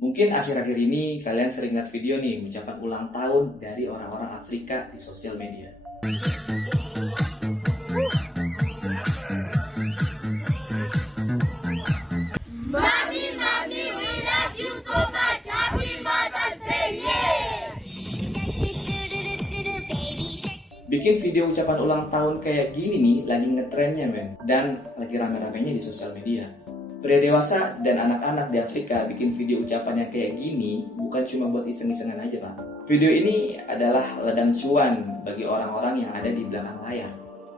Mungkin akhir-akhir ini kalian sering lihat video nih ucapan ulang tahun dari orang-orang Afrika di sosial media. Mommy, mommy, we love you so much. Happy Mother's Day, yeah! Bikin video ucapan ulang tahun kayak gini nih lagi ngetrennya men, dan lagi rame-ramenya di sosial media. Pria dewasa dan anak-anak di Afrika bikin video ucapan yang kayak gini bukan cuma buat iseng-isengan aja pak. Video ini adalah ladang cuan bagi orang-orang yang ada di belakang layar.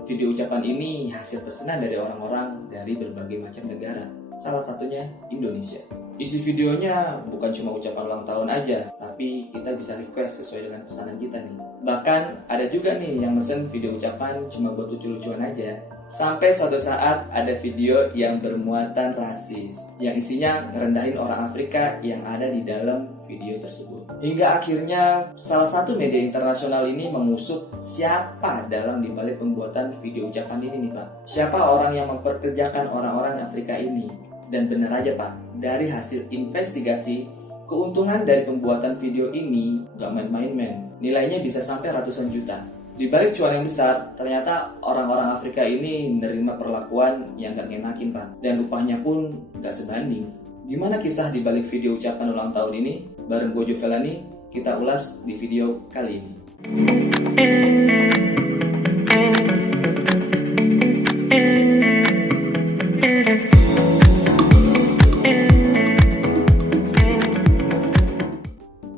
Video ucapan ini hasil pesanan dari orang-orang dari berbagai macam negara, salah satunya Indonesia. Isi videonya bukan cuma ucapan ulang tahun aja, tapi kita bisa request sesuai dengan pesanan kita nih. Bahkan ada juga nih yang mesen video ucapan cuma buat lucu-lucuan aja. Sampai suatu saat ada video yang bermuatan rasis, yang isinya ngerendahin orang Afrika yang ada di dalam video tersebut. Hingga akhirnya salah satu media internasional ini mengusut siapa dalam dibalik pembuatan video ucapan ini nih Pak. Siapa orang yang memperkerjakan orang-orang Afrika ini. Dan benar aja Pak, dari hasil investigasi, keuntungan dari pembuatan video ini gak main-main men. Nilainya bisa sampai ratusan juta. Di balik cuan yang besar, ternyata orang-orang Afrika ini menerima perlakuan yang gak ngenakin Pak. Dan upahnya pun gak sebanding. Gimana kisah di balik video ucapan ulang tahun ini? Bareng gue Jovelani, kita ulas di video kali ini.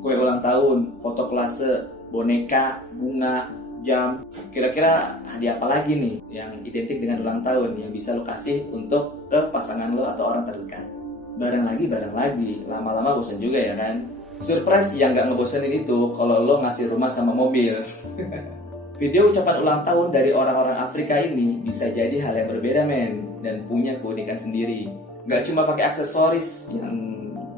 Kue ulang tahun, foto klase, boneka, bunga, jam. Kira-kira hadiah apa lagi nih yang identik dengan ulang tahun yang bisa lo kasih untuk ke pasangan lo atau orang terdekat? Barang lagi, lama-lama bosan juga ya kan? Surprise yang gak ngebosenin itu kalau lo ngasih rumah sama mobil. Video ucapan ulang tahun dari orang-orang Afrika ini bisa jadi hal yang berbeda men, dan punya keunikan sendiri. Gak cuma pakai aksesoris yang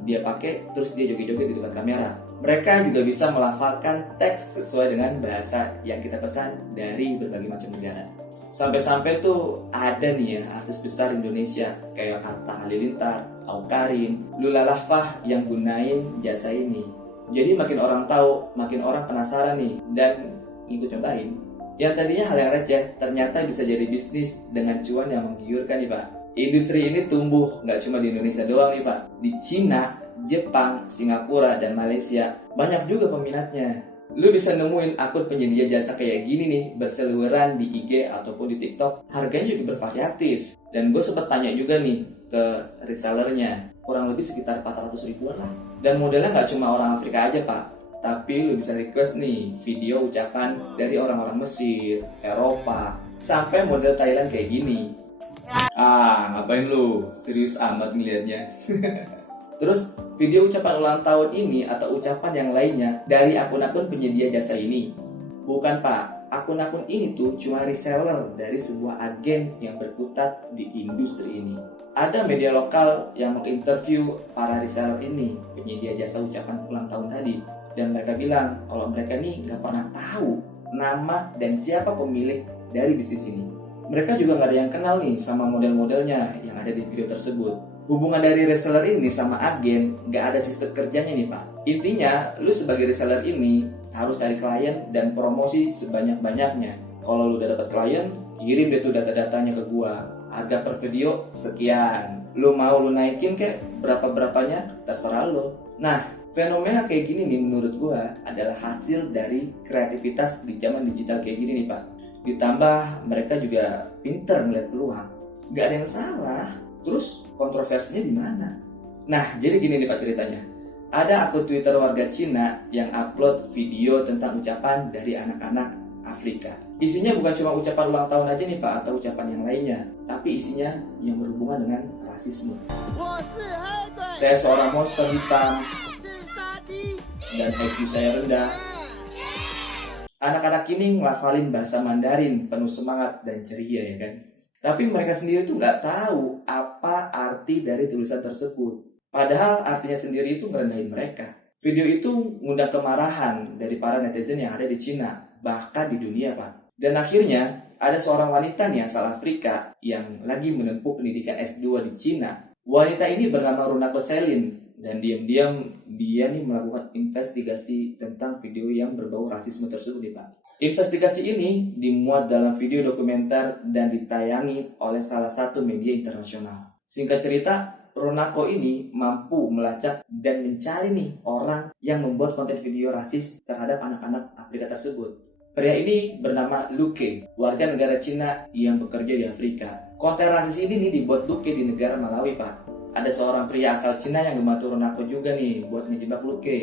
dia pakai terus dia joget-joget di depan kamera. Mereka juga bisa melafalkan teks sesuai dengan bahasa yang kita pesan dari berbagai macam negara. Sampai-sampai tuh ada nih ya artis besar Indonesia kayak Atta Halilintar, Awkarin, Lula Lafah yang gunain jasa ini. Jadi makin orang tahu, makin orang penasaran nih dan ikut cobain. Yang tadinya hal yang receh ternyata bisa jadi bisnis dengan cuan yang menggiurkan nih Pak. Industri ini tumbuh nggak cuma di Indonesia doang nih Pak. Di Cina, Jepang, Singapura, dan Malaysia banyak juga peminatnya. Lu bisa nemuin akun penyedia jasa kayak gini nih berseliweran di IG ataupun di TikTok. Harganya juga bervariatif. Dan gue sempet tanya juga nih ke resellernya, kurang lebih sekitar 400 ribuan lah. Dan modelnya nggak cuma orang Afrika aja Pak, tapi lu bisa request nih video ucapan dari orang-orang Mesir, Eropa, sampai model Thailand kayak gini. Ngapain lu? Serius amat ngeliatnya. Terus video ucapan ulang tahun ini atau ucapan yang lainnya dari akun-akun penyedia jasa ini. Bukan Pak, akun-akun ini tuh cuma reseller dari sebuah agen yang berkutat di industri ini. Ada media lokal yang menginterview para reseller ini, penyedia jasa ucapan ulang tahun tadi. Dan mereka bilang kalau mereka nih gak pernah tahu nama dan siapa pemilik dari bisnis ini. Mereka juga gak ada yang kenal nih sama model-modelnya yang ada di video tersebut. Hubungan dari reseller ini sama agen gak ada sistem kerjanya nih Pak. Intinya, lu sebagai reseller ini harus cari klien dan promosi sebanyak-banyaknya. Kalau lu udah dapat klien, kirim deh tuh data-datanya ke gua. Harga per video sekian. Lu mau lu naikin kek berapa-berapanya, terserah lu. Nah, fenomena kayak gini nih menurut gua adalah hasil dari kreativitas di zaman digital kayak gini nih Pak. Ditambah mereka juga pinter ngeliat peluang. Gak ada yang salah. Terus kontroversinya di mana? Nah, jadi gini nih Pak ceritanya. Ada akun Twitter warga Cina yang upload video tentang ucapan dari anak-anak Afrika. Isinya bukan cuma ucapan ulang tahun aja nih Pak atau ucapan yang lainnya, tapi isinya yang berhubungan dengan rasisme. Saya seorang monster hitam dan IQ saya rendah. Anak-anak ini ngelafalin bahasa Mandarin penuh semangat dan ceria ya kan. Tapi mereka sendiri tuh nggak tahu apa arti dari tulisan tersebut. Padahal artinya sendiri itu ngerendahin mereka. Video itu ngundang kemarahan dari para netizen yang ada di Cina, bahkan di dunia Pak. Dan akhirnya ada seorang wanita nih asal Afrika yang lagi menempuh pendidikan S2 di Cina. Wanita ini bernama Runako Selin Dan diam-diam dia nih melakukan investigasi tentang video yang berbau rasisme tersebut nih Pak. Investigasi ini dimuat dalam video dokumenter dan ditayangi oleh salah satu media internasional. Singkat cerita, Runako ini mampu melacak dan mencari nih orang yang membuat konten video rasis terhadap anak-anak Afrika tersebut. Pria ini bernama Luke, warga negara Cina yang bekerja di Afrika. Konten rasis ini nih dibuat Luke di negara Malawi, Pak. Ada seorang pria asal Cina yang membantu Runako juga nih buat ngejebak Luke.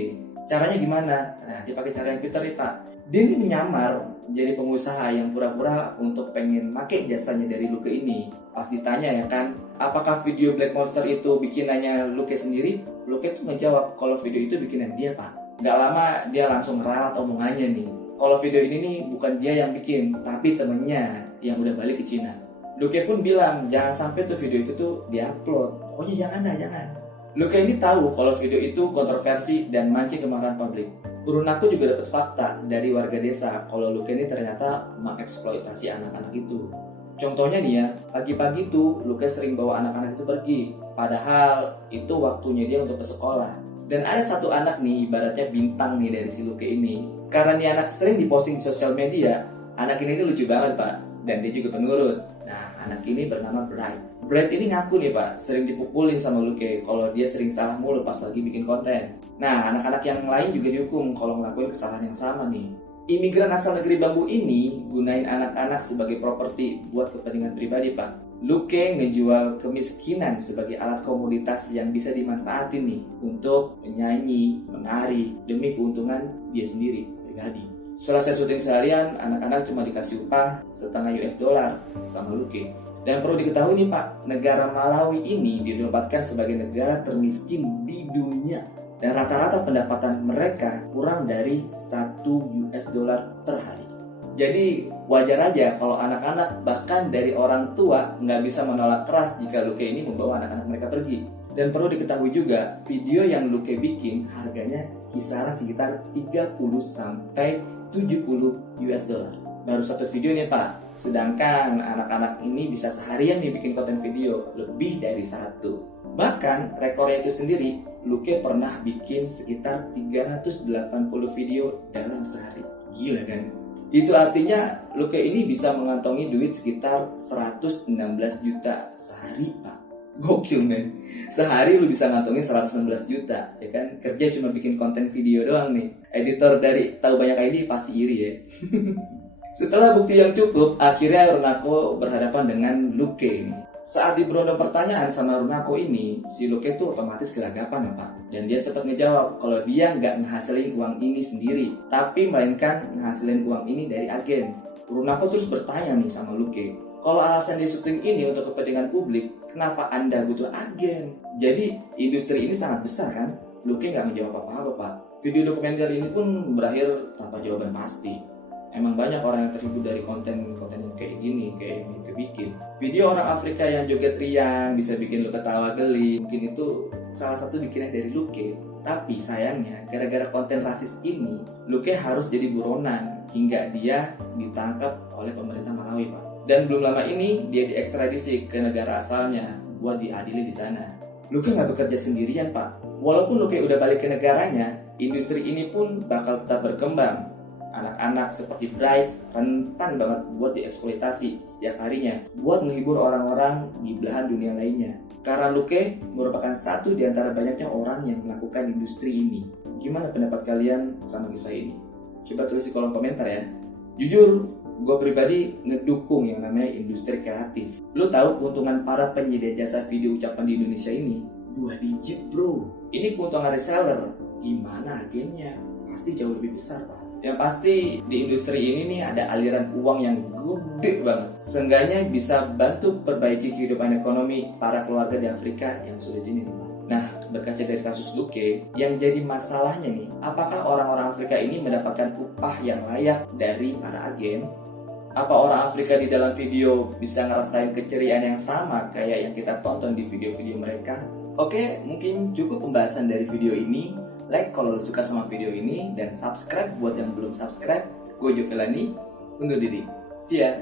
Caranya gimana? Nah, dia pakai cara yang pintar nih, Pak. Dia ini menyamar jadi pengusaha yang pura-pura untuk pengen make jasanya dari Luke ini. Pas ditanya ya kan, apakah video Black Monster itu bikinannya Luke sendiri? Luke tuh ngejawab kalau video itu bikinan dia, Pak. Gak lama dia langsung ralat omongannya nih. Kalau video ini nih bukan dia yang bikin, tapi temennya yang udah balik ke Cina. Luke pun bilang jangan sampai tuh video itu tuh diupload. Pokoknya jangan. Luke ini tahu kalau video itu kontroversi dan mancing kemarahan publik. Runako juga dapat fakta dari warga desa kalau Luke ini ternyata mengeksploitasi anak-anak itu. Contohnya nih ya, pagi-pagi tuh Luke sering bawa anak-anak itu pergi. Padahal itu waktunya dia untuk ke sekolah. Dan ada satu anak nih, ibaratnya bintang nih dari si Luke ini. Karena nih anak sering diposting di sosial media, anak ini tuh lucu banget Pak. Dan dia juga penurut. Nah, anak ini bernama Bright. Bright ini ngaku nih Pak, sering dipukulin sama Luke kalau dia sering salah mulu pas lagi bikin konten. Nah, anak-anak yang lain juga dihukum kalau ngelakuin kesalahan yang sama nih. Imigran asal negeri bambu ini gunain anak-anak sebagai properti buat kepentingan pribadi Pak. Luke ngejual kemiskinan sebagai alat komoditas yang bisa dimanfaatin nih untuk menyanyi, menari demi keuntungan dia sendiri pribadi. Selesai syuting seharian, anak-anak cuma dikasih upah setengah US dollar sama Luke. Dan perlu diketahui nih Pak, negara Malawi ini dinobatkan sebagai negara termiskin di dunia. Dan rata-rata pendapatan mereka kurang dari 1 US dollar per hari. Jadi wajar aja kalau anak-anak bahkan dari orang tua nggak bisa menolak keras jika Luke ini membawa anak-anak mereka pergi. Dan perlu diketahui juga, video yang Luke bikin harganya kisaran sekitar 30 sampai 70 US dollar. Baru satu video nih Pak. Sedangkan anak-anak ini bisa seharian nih bikin konten video lebih dari satu. Bahkan rekornya itu sendiri, Luke pernah bikin sekitar 380 video dalam sehari. Gila kan? Itu artinya Luke ini bisa mengantongi duit sekitar 116 juta sehari Pak. Gokil men. Sehari lu bisa ngantongin 116 juta, ya kan? Kerja cuma bikin konten video doang nih. Editor dari Tahu Banyak ID pasti iri ya. Setelah bukti yang cukup, akhirnya Runako berhadapan dengan Luke. Saat diberondong pertanyaan sama Runako ini, si Luke tuh otomatis gelagapan ya Pak. Dan dia sempat ngejawab kalau dia nggak ngehasilin uang ini sendiri, tapi melainkan ngehasilin uang ini dari agen. Runako terus bertanya nih sama Luke, kalau alasan di syuting ini untuk kepentingan publik, kenapa Anda butuh agen? Jadi industri ini sangat besar kan? Luke nggak menjawab apa-apa Pak. Video dokumenter ini pun berakhir tanpa jawaban pasti. Emang banyak orang yang terhibur dari konten-konten yang kayak gini, kayak yang Luke bikin. Video orang Afrika yang joget riang bisa bikin lu ketawa geli. Mungkin itu salah satu bikinan dari Luke. Tapi sayangnya, gara-gara konten rasis ini, Luke harus jadi buronan hingga dia ditangkap oleh pemerintah Malawi, Pak. Dan belum lama ini dia diekstradisi ke negara asalnya buat diadili di sana. Luke nggak bekerja sendirian, Pak. Walaupun Luke udah balik ke negaranya, industri ini pun bakal tetap berkembang. Anak-anak seperti Bright rentan banget buat dieksploitasi setiap harinya buat menghibur orang-orang di belahan dunia lainnya. Karena Luke merupakan satu di antara banyaknya orang yang melakukan industri ini. Gimana pendapat kalian sama kisah ini? Coba tulis di kolom komentar ya. Jujur, gue pribadi ngedukung yang namanya industri kreatif. Lo tahu keuntungan para penyedia jasa video ucapan di Indonesia ini? 2 digit bro. Ini keuntungan reseller. Gimana agennya? Pasti jauh lebih besar Pak. Yang pasti di industri ini nih ada aliran uang yang gede banget. Seenggaknya bisa bantu perbaiki kehidupan ekonomi para keluarga di Afrika yang sulit ini nih Pak. Nah, berkaca dari kasus Luke, yang jadi masalahnya nih, apakah orang-orang Afrika ini mendapatkan upah yang layak dari para agen? Apa orang Afrika di dalam video bisa ngerasain keceriaan yang sama kayak yang kita tonton di video-video mereka? Oke, mungkin cukup pembahasan dari video ini. Like kalau lo suka sama video ini dan subscribe buat yang belum subscribe. Gue Jovelani, undur diri. See ya.